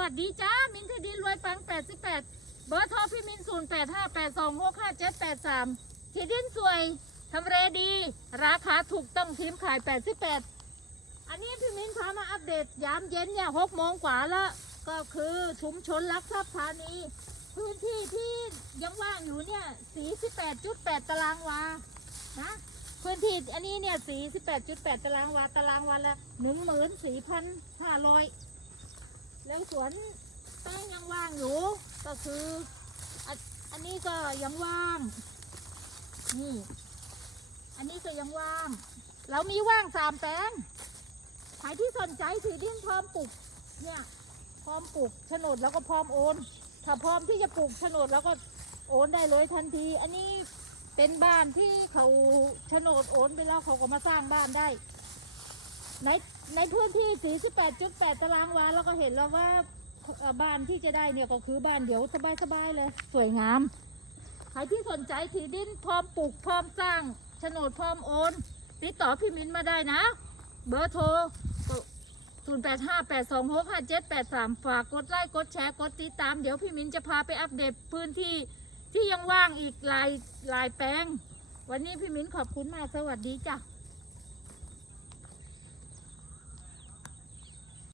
วัสดีจ้า มินทดินรวยปัง 88 เบอร์โทรพี่มิน 0858265783 ที่ดินสวย ทำเลดี ราคาถูกต้องทีมขาย 88 อันนี้พี่มินพามาอัปเดตยามเย็นเนี่ย6โมงกว่าแล้ว ก็คือชุมชนรักทรัพย์ธานี พื้นที่ที่ยังว่างอยู่เนี่ย 48.8 ตารางวา นะพื้นที่อันนี้เนี่ย 48.8 ตารางวา ตารางวาละ 14,500 แล้วสวนแป้งยังว่างอยู่ ก็คืออันอันนี้ก็ยังว่าง นี่ อันนี้ก็ยังว่าง เรามีว่างสามแปลงใครที่สนใจถือดินพร้อมปลูก เนี่ย พร้อมปลูกโฉนดแล้วก็พร้อมโอน ถ้าพร้อมที่จะปลูกโฉนดแล้วก็โอนได้เลยทันที อันนี้เป็นบ้านที่เขาโฉนดโอนไปแล้วเขาก็มาสร้างบ้านได้ ในในพื้นที่ 48.8 ตารางวาแล้วก็เห็นแล้วว่าเอ่อบ้านที่จะได้เนี่ยก็คือบ้านเดี๋ยวสบายๆเลย สวยงาม ใครที่สนใจที่ดินพร้อมปลูกพร้อมสร้างโฉนดพร้อมโอน ติดต่อพี่มิ้นมาได้นะ เบอร์โทร 0858265783 ฝากกดไลค์กดแชร์กดติดตาม เดี๋ยวพี่มิ้นจะพาไปอัปเดตพื้นที่ที่ยังว่างอีกหลายหลายแปลง วันนี้พี่มิ้นขอบคุณมากสวัสดีจ้ะ